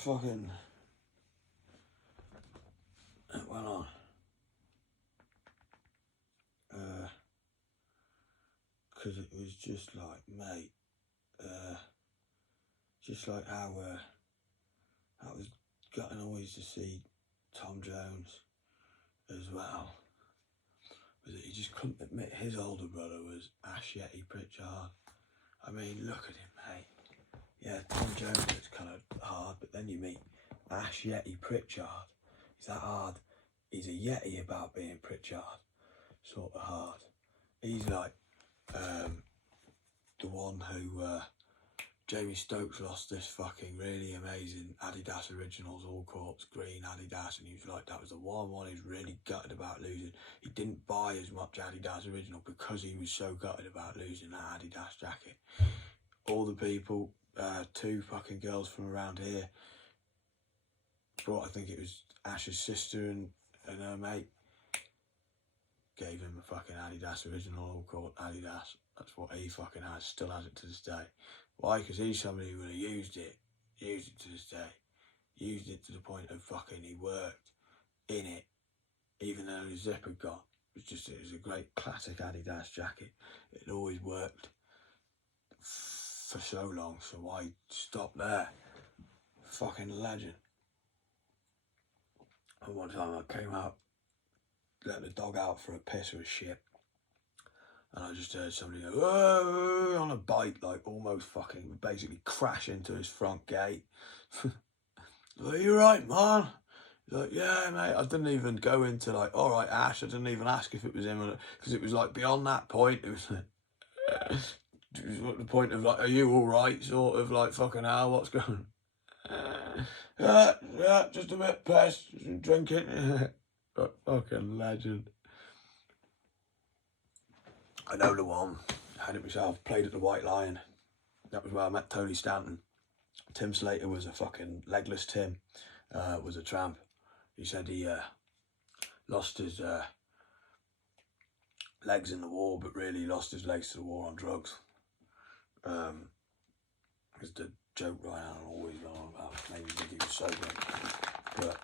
fucking, it went on. Because it was just like, mate, just like how I was gutting always to see Tom Jones as well, was that he just couldn't admit his older brother was YETI Pritchard. I mean, look at him, mate. Yeah, Tom Jones is kind of hard, but then you meet YETI Pritchard. He's that hard. He's a Yeti about being Pritchard, sort of hard. He's like the one who Jamie Stokes lost this fucking really amazing Adidas Originals All Courts green Adidas, and he was like, that was the one he was really gutted about losing. He didn't buy as much Adidas Original because he was so gutted about losing that Adidas jacket. All the people, 2 fucking girls from around here brought, I think it was Ash's sister and her mate, gave him a fucking Adidas Original All Court Adidas. That's what he fucking has, still has it to this day. Why? Because he's somebody who would have used it to this day. Used it to the point of fucking, he worked in it, even though his zip had gone. It was a great classic Adidas jacket. It always worked for so long, so why stop there? Fucking legend. And one time I came out, let the dog out for a piss or a shit, and I just heard somebody go, whoa, on a bike, like almost fucking basically crash into his front gate. Like, you right, man? He's like, yeah, mate. I didn't even go into like, all right, Ash. I didn't even ask if it was him, because it was like beyond that point. It was at the point of like, are you all right? Sort of like, fucking hell, what's going on? Yeah, just a bit pissed, drinking. But fucking legend. I know the one. I had it myself. Played at the White Lion. That was where I met Tony Stanton. Tim Slater was a fucking legless Tim. Was a tramp. He said he lost his legs in the war, but really lost his legs to the war on drugs. It's the joke Ryan always went on about. Maybe he think he was sober. But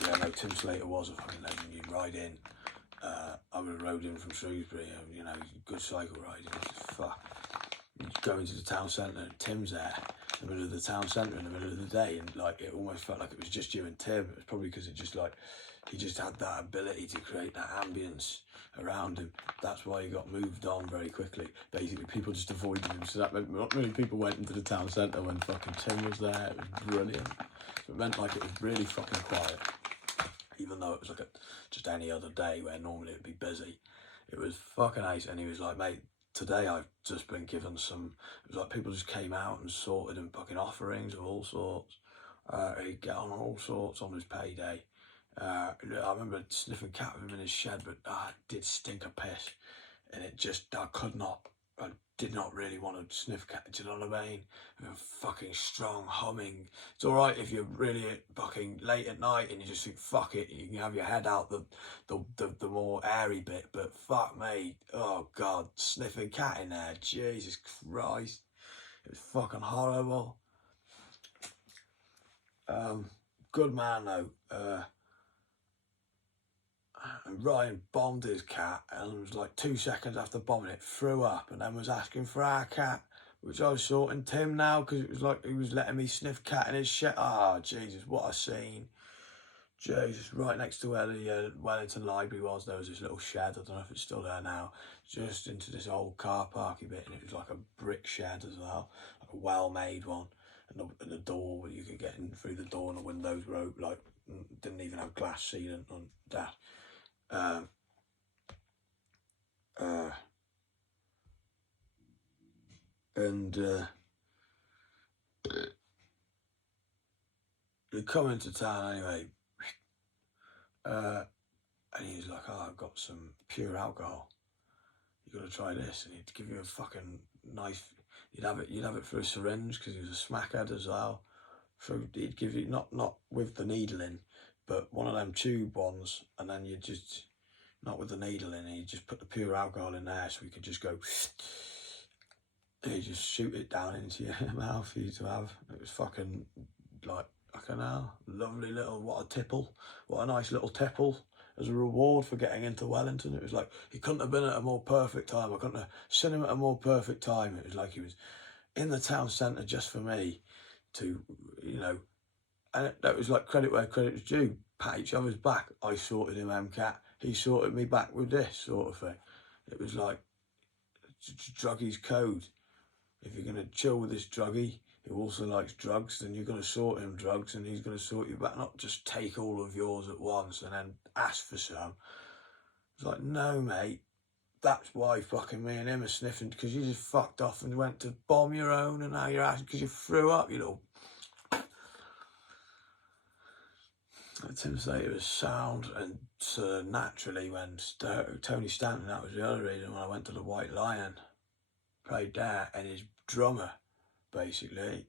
yeah, no, Tim Slater was a fucking legend. You'd ride in. I would have rode in from Shrewsbury, you know, good cycle riding. Fuck. You'd go into the town centre and Tim's there, in the middle of the town centre in the middle of the day, and like it almost felt like it was just you and Tim. It was probably because it just like, he just had that ability to create that ambience around him. That's why he got moved on very quickly. Basically, people just avoided him, so that meant not many people went into the town centre when fucking Tim was there. It was brilliant. So it meant like it was really fucking quiet. Even though it was like just any other day where normally it'd be busy. It was fucking ace. And he was like, mate, today I've just been given some, it was like people just came out and sorted him fucking offerings of all sorts. He'd get on all sorts on his payday. I remember sniffing cat with him in his shed, but it did stink of piss. And it just, I did not really want to sniff cat, do you know what I mean? A fucking strong humming. It's alright if you're really fucking late at night and you just think, fuck it, you can have your head out the more airy bit, but fuck me, oh God, sniffing cat in there, Jesus Christ. It was fucking horrible. Good man though. And Ryan bombed his cat, and it was like 2 seconds after bombing it, threw up, and then was asking for our cat, which I was sorting Tim now, because it was like he was letting me sniff cat in his shed. Ah, Jesus, what a scene. Jesus, right next to where the Wellington Library was, there was this little shed, I don't know if it's still there now, just into this old car parky bit, and it was like a brick shed as well, like a well-made one, and the door, you could get in through the door, and the windows were like, didn't even have glass ceiling on that. You come into town anyway, and he was like, oh, I've got some pure alcohol, you gotta try this, and he'd give you a fucking knife, you'd have it through a syringe, because he was a smackhead as well, so he'd give you, not with the needle in, but one of them tube ones, and then you just, not with the needle in, you just put the pure alcohol in there, so you could just go, and you just shoot it down into your mouth for you to have. It was fucking like fucking hell, lovely little, what a nice little tipple as a reward for getting into Wellington. It was like, he couldn't have been at a more perfect time. I couldn't have seen him at a more perfect time. It was like he was in the town centre just for me to, you know, and that was like credit where credit was due. Pat each other's back. I sorted him MCAT. He sorted me back with this sort of thing. It was like, druggie's code. If you're going to chill with this druggie who also likes drugs, then you're going to sort him drugs and he's going to sort you back. Not just take all of yours at once and then ask for some. It's like, no, mate. That's why fucking me and him are sniffing, because you just fucked off and went to bomb your own, and now you're asking because you threw up, you know. Tim Slater was sound, and so naturally when Tony Stanton, that was the other reason when I went to the White Lion, played there, and his drummer basically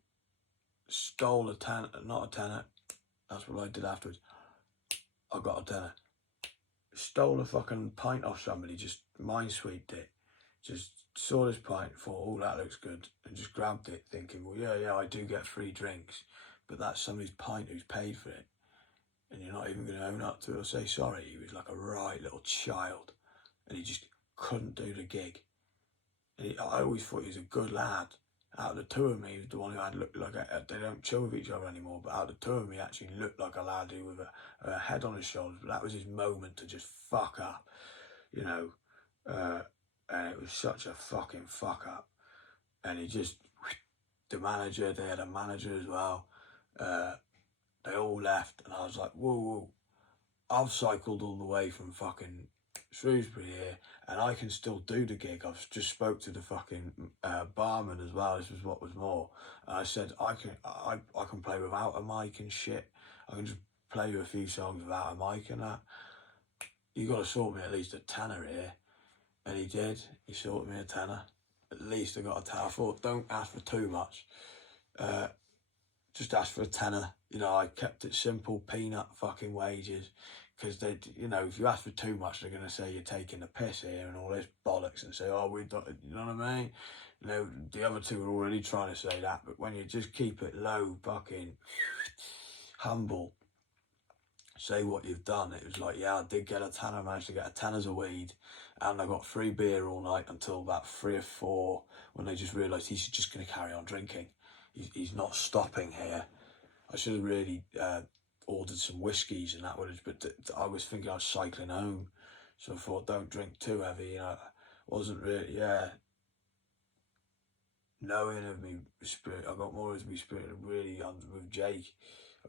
stole a tenner, not a tenner, that's what I did afterwards, I got a tenner, stole a fucking pint off somebody, just mind-sweeped it, just saw this pint, thought, oh, that looks good, and just grabbed it thinking, well, yeah, I do get free drinks, but that's somebody's pint who's paid for it. And you're not even going to own up to it or say sorry. He was like a right little child, and he just couldn't do the gig. And I always thought he was a good lad. Out of the two of me, he was the one who had looked like they don't chill with each other anymore. But out of the two of me, he actually looked like a lad who with a head on his shoulders. But that was his moment to just fuck up, you know. And it was such a fucking fuck up. And he just, the manager, they had a manager as well. They all left, and I was like, whoa, I've cycled all the way from fucking Shrewsbury here, and I can still do the gig. I've just spoke to the fucking barman as well. This was what was more. And I said, I can play without a mic and shit. I can just play you a few songs without a mic and that. You got to sort me at least a tenner here. And he did. He sorted me a tenner. At least I got a tenner. I thought, don't ask for too much. Just ask for a tenner. You know, I kept it simple, peanut fucking wages, because they, you know, if you ask for too much, they're going to say you're taking the piss here and all this bollocks and say, oh, we don't, you know what I mean? You know, the other two are already trying to say that, but when you just keep it low, fucking humble, say what you've done. It was like, yeah, I did get a tenner, managed to get a tenner's a weed, and I got free beer all night until about 3 or 4, when they just realised he's just going to carry on drinking. He's not stopping here. I should have really ordered some whiskies and that would have, but I was thinking I was cycling home, so I thought, don't drink too heavy, you know. Wasn't really, knowing of me spirit, I got more of me spirit really with Jake.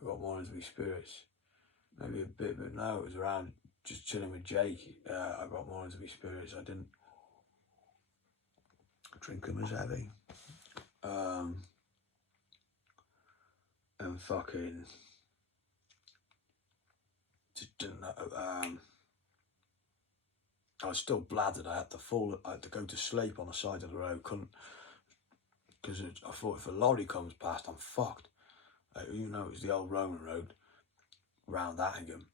I got more of me spirits, maybe a bit, but no, it was around just chilling with Jake. I got more of me spirits. I didn't drink them as heavy. And fucking just didn't know. I was still bladdered. I had to go to sleep on the side of the road. Couldn't, because I thought if a lorry comes past, I'm fucked. Even though it was the old Roman road round Attingham,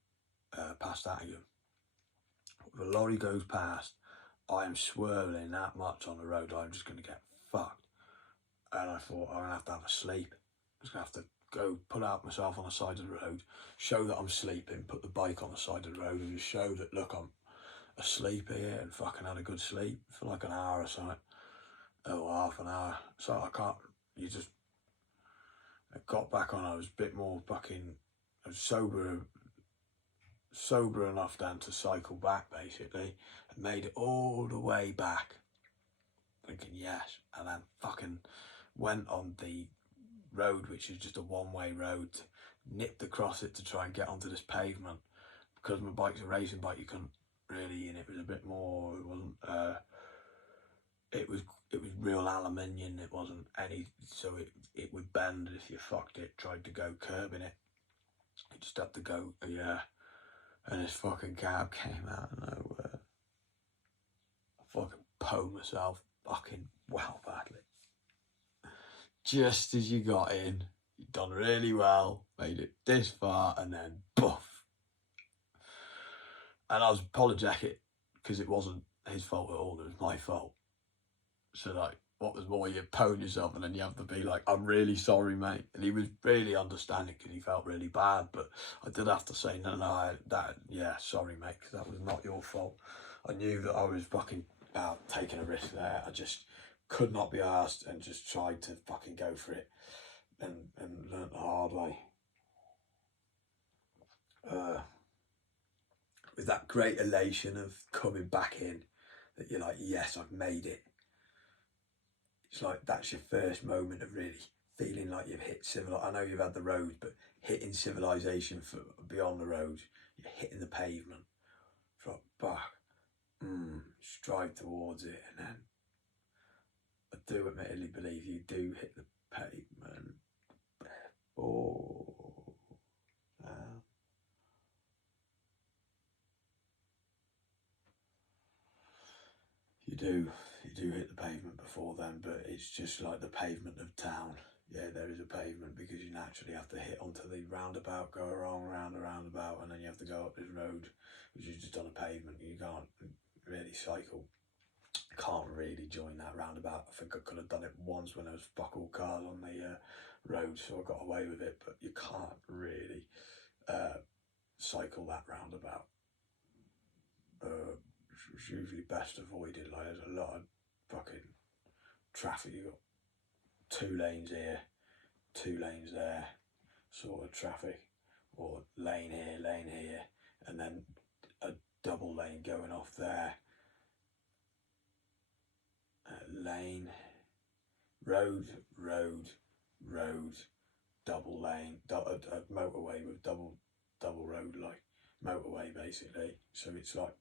past Attingham. If a lorry goes past, I am swerving that much on the road, I'm just going to get fucked. And I thought, I'm going to have a sleep. I'm just going to have to go put out myself on the side of the road, show that I'm sleeping, put the bike on the side of the road and just show that, look, I'm asleep here, and fucking had a good sleep for like an hour or something. Oh, half an hour. So I got back on, I was a bit more fucking, I was sober enough then to cycle back basically, and made it all the way back, thinking yes, and then fucking went on the road, which is just a one-way road, nipped across it to try and get onto this pavement, because my bike's a racing bike, you couldn't really, and it was a bit more, it wasn't, it was real aluminium, it wasn't any, so it would bend if you fucked it, tried to go curbing it, you just had to go, and this fucking cab came out of nowhere. I fucking pwned myself fucking well badly. Just as you got in, you'd done really well, made it this far, and then poof. And I was apologetic because it wasn't his fault at all, it was my fault. So like, what was more, you pwn yourself and then you have to be like, I'm really sorry, mate. And he was really understanding because he felt really bad. But I did have to say, no, yeah, sorry, mate, because that was not your fault. I knew that I was fucking taking a risk there. I just could not be asked and just tried to fucking go for it and learnt the hard way. With that great elation of coming back in, that you're like, yes, I've made it. It's like that's your first moment of really feeling like you've hit I know you've had the road, but hitting civilization for beyond the roads, you're hitting the pavement, drop back, stride towards it, and then I do admittedly believe you do hit the pavement. You do hit the pavement before then, but it's just like the pavement of town. Yeah, there is a pavement because you naturally have to hit onto the roundabout, go around the roundabout, and then you have to go up this road, which is just on a pavement. You can't really cycle. Can't really join that roundabout. I think I could have done it once when there was fuck all cars on the road, so I got away with it, but you can't really cycle that roundabout. It's usually best avoided. Like, there's a lot of fucking traffic. You've got 2 lanes here, 2 lanes there, sort of traffic, or lane here, and then a double lane going off there. Lane, road, double lane, a motorway with double road, like motorway basically. So it's like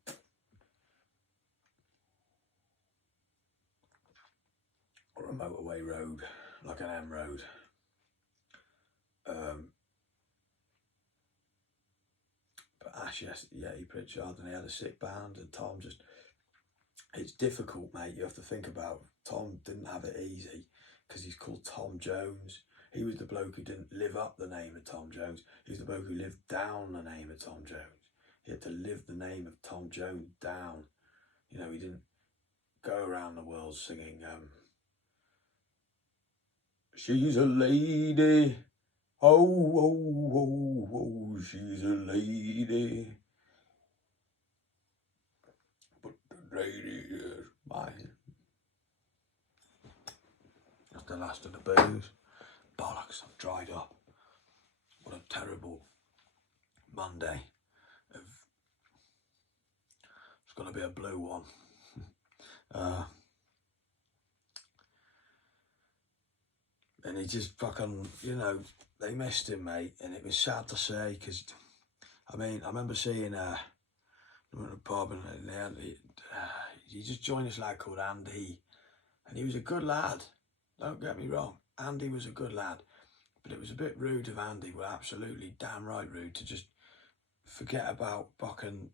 or a motorway road, like an M road. But Ash, yes, YETI PRITCHARD, and he had a sick band, and Tom just, it's difficult, mate. You have to think about, Tom didn't have it easy because he's called Tom Jones. He was the bloke who didn't live up the name of Tom Jones. He's the bloke who lived down the name of Tom Jones. He had to live the name of Tom Jones down. You know, he didn't go around the world singing, she's a lady, oh, she's a lady, but the lady is mine. That's the last of the booze. Bollocks, I've dried up. What a terrible Monday. It's going to be a blue one. And he just fucking, you know, they missed him, mate. And it was sad to say, because, I mean, I remember seeing the pub and he just joined this lad called Andy. And he was a good lad. Don't get me wrong. Andy was a good lad. But it was a bit rude of Andy, well, absolutely damn right rude, to just forget about fucking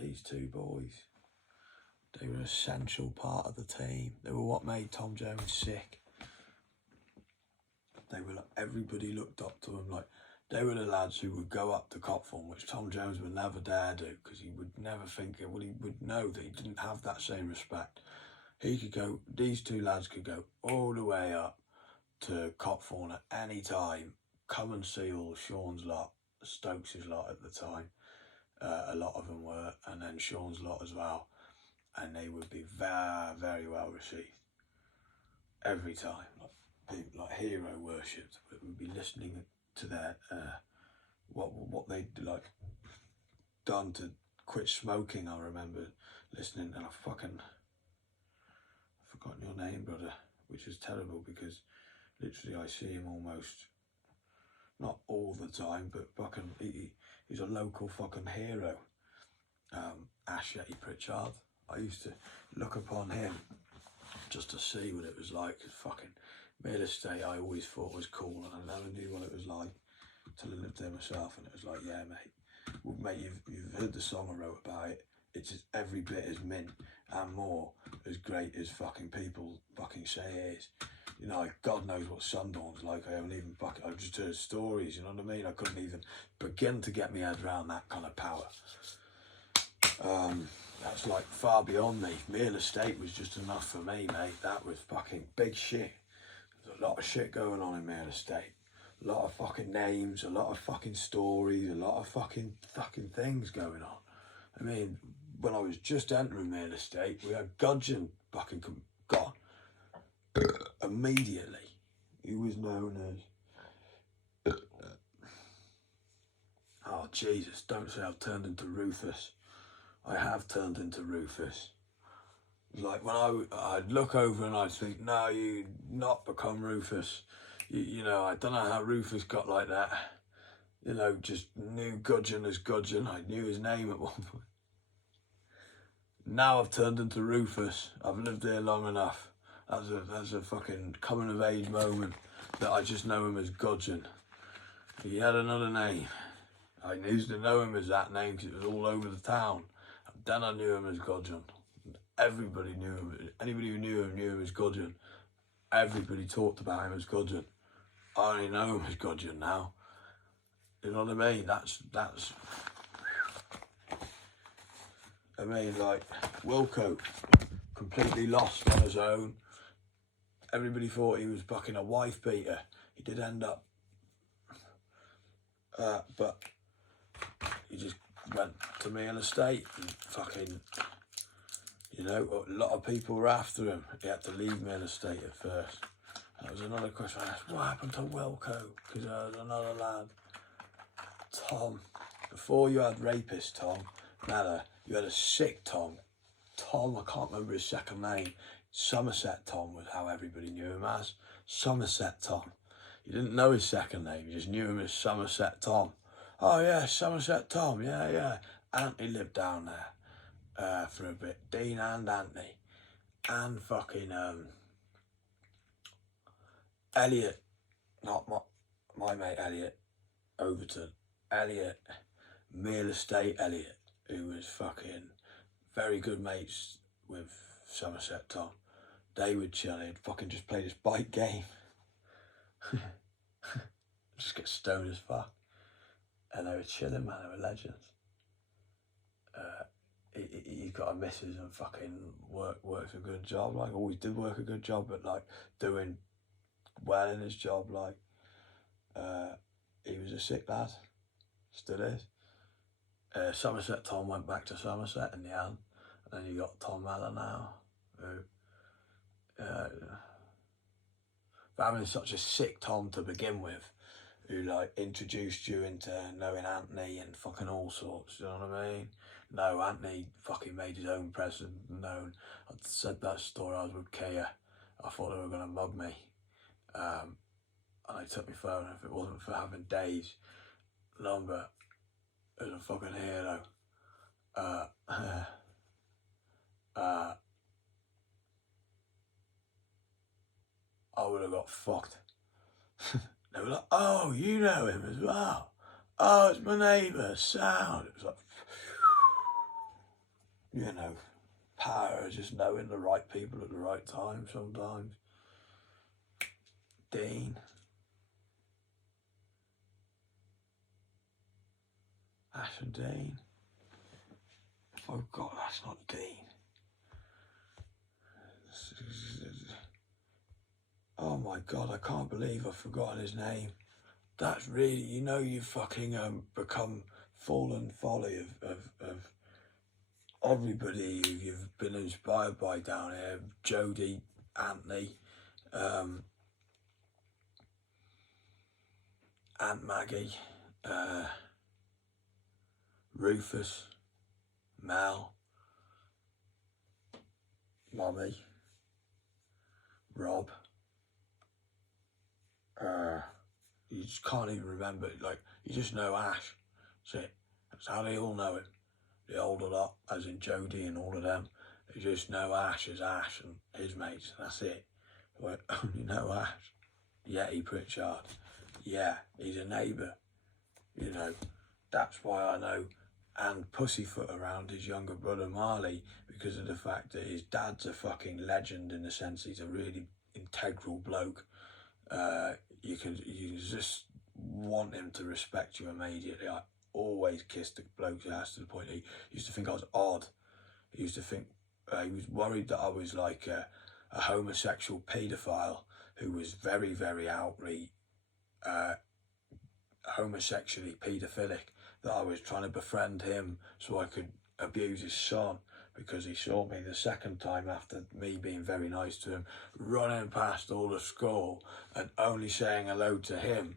these 2 boys. They were an essential part of the team. They were what made Tom Jones sick. They were like, everybody looked up to him. Like, they were the lads who would go up to Copthorne, which Tom Jones would never dare do, because he would never think it. Well, he would know that he didn't have that same respect. He could go, these 2 lads could go all the way up to Copthorne at any time, come and see all Sean's lot, Stokes' lot at the time. A lot of them were, and then Sean's lot as well. And they would be very, very well received every time. Like people, like hero worshipped. But we'd be listening to their what they'd like done to quit smoking. I remember listening, and I forgotten your name, brother, which is terrible because literally I see him almost not all the time, but fucking he's a local fucking hero. Ash YETI PRITCHARD. I used to look upon him just to see what it was like. Fucking real estate I always thought was cool, and I never knew what it was like till I lived there myself, and it was like, yeah, mate. Well, mate, you've heard the song I wrote about it. It's just every bit as mint and more as great as fucking people fucking say it is. You know, like, God knows what Sundawn's like. I haven't even I've just heard stories, you know what I mean? I couldn't even begin to get my head around that kind of power. that's like far beyond me. Real estate was just enough for me, mate. That was fucking big shit. There's a lot of shit going on in real estate. A lot of fucking names, a lot of fucking stories, a lot of fucking things going on. I mean, when I was just entering real estate, we had Gudgeon fucking gone immediately. He was known as... Oh, Jesus, don't say I've turned into Rufus. I have turned into Rufus. Like when I'd look over and I'd think, no, you not become Rufus. You know, I don't know how Rufus got like that. You know, just knew Gudgeon as Gudgeon. I knew his name at one point. Now I've turned into Rufus. I've lived here long enough. That's a fucking coming of age moment that I just know him as Gudgeon. He had another name. I used to know him as that name because it was all over the town. And then I knew him as Gudgeon. Everybody knew him. Anybody who knew him as Gudgeon. Everybody talked about him as Gudgeon. I only know him as Gudgeon now. You know what I mean? That's. I mean, like Wilco, completely lost on his own. Everybody thought he was fucking a wife beater. He did end up, but he just went to real estate and fucking, you know, a lot of people were after him. He had to leave real estate at first. That was another question I asked, what happened to Wilco? Because there was another lad, Tom. Before you had rapist Tom, Nella, you had a sick Tom. Tom, I can't remember his second name. Somerset Tom was how everybody knew him as. Somerset Tom. You didn't know his second name, you just knew him as Somerset Tom. Oh yeah, Somerset Tom, yeah. Anthony lived down there for a bit. Dean and Anthony. And fucking Elliot, not my mate Elliot Overton. Elliot, real estate Elliot, who was fucking very good mates with Somerset Tom. They would chill, he'd fucking just play this bike game. Just get stoned as fuck. And they were chilling, man, they were legends. He's got a missus and fucking works a good job, like always did work a good job, but like doing well in his job, like he was a sick lad, still is. Somerset Tom went back to Somerset in the end, and then you got Tom Mellor now, who for having such a sick Tom to begin with, who like introduced you into knowing Anthony and fucking all sorts, you know what I mean? No, Anthony fucking made his own presence known. I said that story, I was with Kia. I thought they were going to mug me. And they took my phone. If it wasn't for having Dave's number as a fucking hero, I would have got fucked. They were like, oh, you know him as well. Oh, it's my neighbour, sound. It was like, you know, power of just knowing the right people at the right time sometimes. Dean. Ash and Dean. Oh God, that's not Dean. Oh my God, I can't believe I've forgotten his name. That's really, you know, you've fucking become fallen folly of everybody who you've been inspired by down here. Jodie, Anthony, Aunt Maggie, Rufus, Mel, Mummy, Rob. You just can't even remember, like, you just know Ash. That's it. That's how they all know him. The older lot, as in Jodie and all of them, they just know Ash as Ash and his mates. That's it. They only know Ash. YETI Pritchard. Yeah, he's a neighbour. You know, that's why I know. And pussyfoot around his younger brother Marley, because of the fact that his dad's a fucking legend in the sense he's a really integral bloke. You can just want him to respect you immediately. I always kissed the bloke's ass to the point he used to think I was odd. He used to think, he was worried that I was like a homosexual paedophile who was very, very outly homosexually paedophilic, that I was trying to befriend him so I could abuse his son, because he saw me the second time after me being very nice to him, running past all the school and only saying hello to him,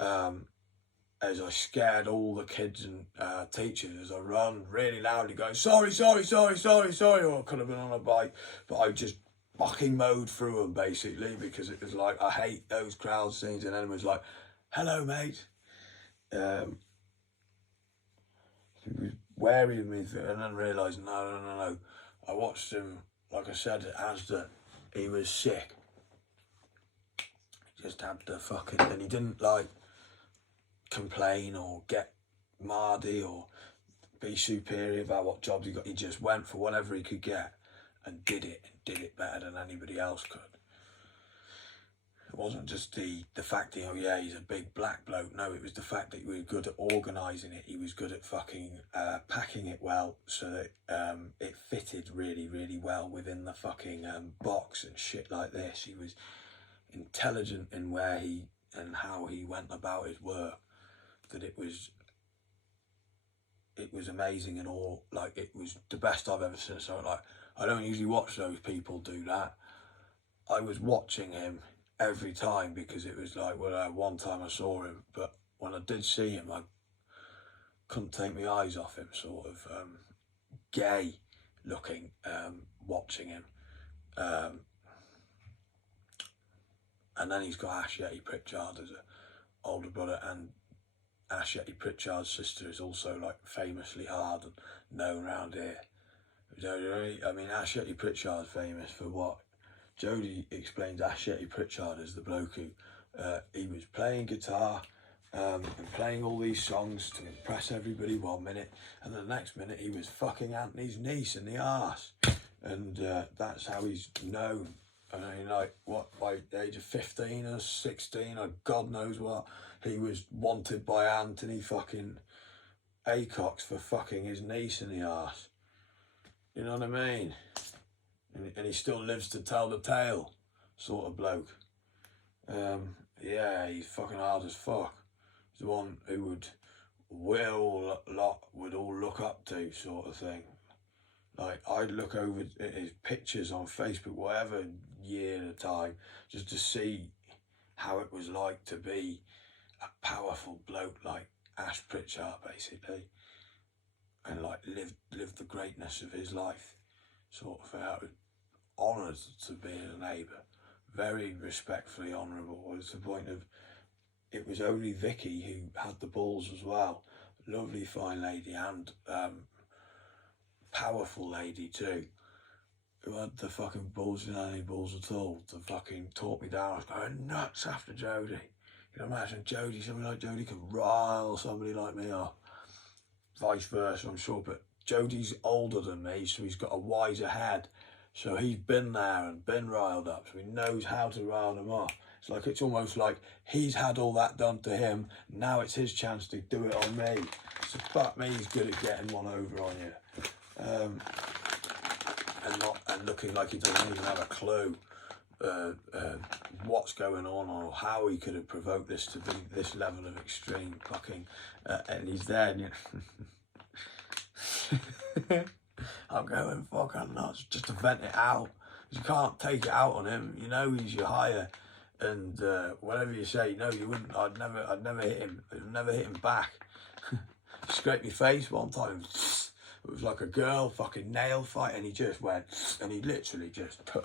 as I scared all the kids and teachers as I run really loudly going, sorry, sorry, sorry, sorry, sorry, or I could have been on a bike, but I just fucking mowed through them basically, because it was like, I hate those crowd scenes. And then it was like, hello mate. He was wary of me, and then realised, no. I watched him, like I said, as that he was sick. He just had the fucking, and he didn't like complain or get mardy or be superior about what jobs he got. He just went for whatever he could get and did it better than anybody else could. It wasn't just the fact that, oh yeah, he's a big black bloke. No, it was the fact that he was good at organising it. He was good at fucking packing it well so that it fitted really, really well within the fucking box and shit like this. He was intelligent in where he and how he went about his work. That it was amazing and all. Like, it was the best I've ever seen. So like, I don't usually watch those people do that. I was watching him every time because it was like, well, one time I saw him, but when I did see him, I couldn't take my eyes off him, sort of gay looking, watching him. And then he's got YETI Pritchard as an older brother, and YETI Pritchard's sister is also like famously hard and known around here. I mean, YETI Pritchard's famous for what? Jody explains YETI Pritchard as the bloke who he was playing guitar and playing all these songs to impress everybody 1 minute, and the next minute he was fucking Anthony's niece in the arse, and that's how he's known. I mean, like, what, by the age of 15 or 16 or God knows what, he was wanted by Anthony fucking Acox for fucking his niece in the arse. You know what I mean? And he still lives to tell the tale, sort of bloke. Yeah, he's fucking hard as fuck. He's the one who would all look up to, sort of thing. Like, I'd look over at his pictures on Facebook, whatever year at a time, just to see how it was like to be a powerful bloke like Ash Pritchard, basically, and like live the greatness of his life, sort of. I was honoured to be a neighbour, very respectfully honourable. It's the point of, it was only Vicky who had the balls as well. Lovely, fine lady, and powerful lady too, who had the fucking balls, in any balls at all, to fucking talk me down. I was going nuts after Jody. You can imagine somebody like Jody could rile somebody like me, or vice versa, I'm sure. But Jody's older than me, so he's got a wiser head. So he's been there and been riled up, so he knows how to rile them up. It's almost like he's had all that done to him, now it's his chance to do it on me. So fuck me, he's good at getting one over on you. And looking like he doesn't even have a clue what's going on, or how he could have provoked this to be this level of extreme fucking, and he's there, and I'm going fucking nuts just to vent it out. You can't take it out on him, you know he's your hire, and whatever you say, no, you wouldn't. I'd never hit him. I'd never hit him back. Scraped my face one time. It was like a girl fucking nail fight, and he just went, and he literally just put.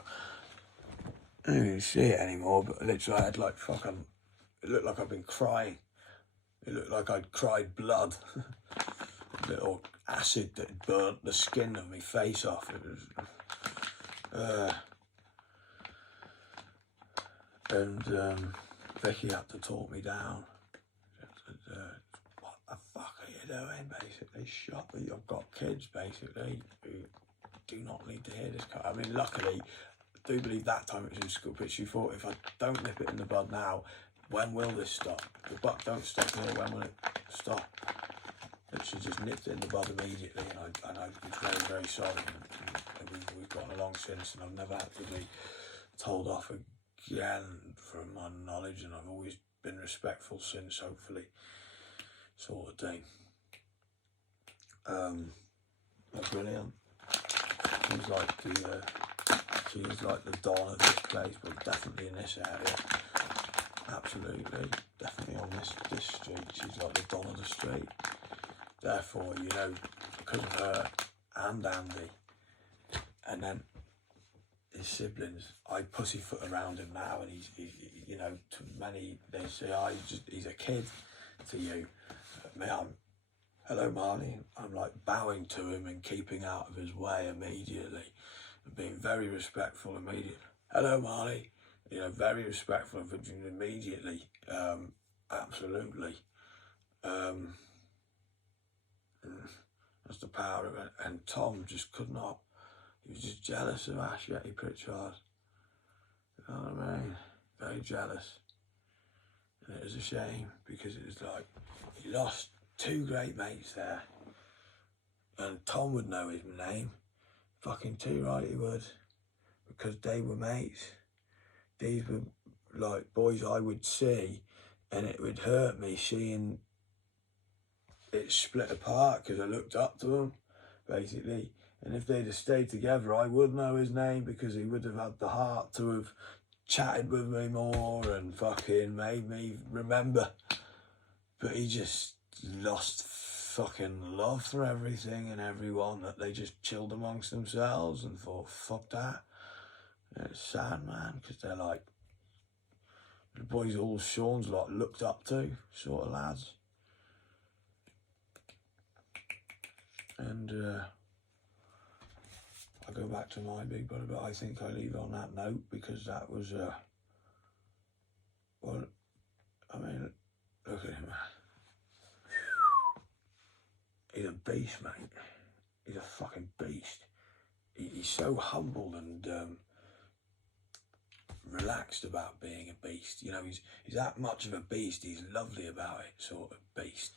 I don't even see it anymore, but literally I had like fucking. It looked like I'd been crying. It looked like I'd cried blood. Little acid that burnt the skin of my face off. It was. And Vicky had to talk me down. What the fuck are you doing? Basically, shut me. I've got kids, basically, who do not need to hear this. I mean, luckily, I do believe that time it was in school, but she thought, if I don't nip it in the bud now, when will this stop? The buck don't stop here, when will it stop? that she just nipped it in the bud immediately, and I was very, very sorry. And we've gotten along since, and I've never had to be told off again from my knowledge, and I've always been respectful since, hopefully, sort of thing. They're brilliant. She's like the dawn of this place, but definitely in this area. Absolutely, definitely on this street. She's like the dawn of the street. Therefore, you know, because of her and Andy, and then his siblings, I pussyfoot around him now, and he's you know, to many they say, oh, he's a kid to you. Me, I'm, hello Marnie, I'm like bowing to him and keeping out of his way immediately, and being very respectful immediately. Hello Marnie, you know, very respectful of him immediately, absolutely. That's the power of it. And Tom just could not. He was just jealous of Ash YETI Pritchard. You know what I mean? Very jealous. And it was a shame, because it was like, he lost two great mates there. And Tom would know his name. Fucking too right he would. Because they were mates. These were like boys I would see, and it would hurt me seeing it split apart, because I looked up to them, basically. And if they'd have stayed together, I would know his name, because he would have had the heart to have chatted with me more and fucking made me remember. But he just lost fucking love for everything and everyone, that they just chilled amongst themselves and thought, fuck that. And it's sad, man, because they're like the boys all Sean's lot looked up to, sort of lads. And I go back to my big brother, but I think I leave on that note, because that was, well, I mean, look at him, man. He's a beast, mate. He's a fucking beast. He's so humble and relaxed about being a beast. You know, he's that much of a beast. He's lovely about it, sort of beast.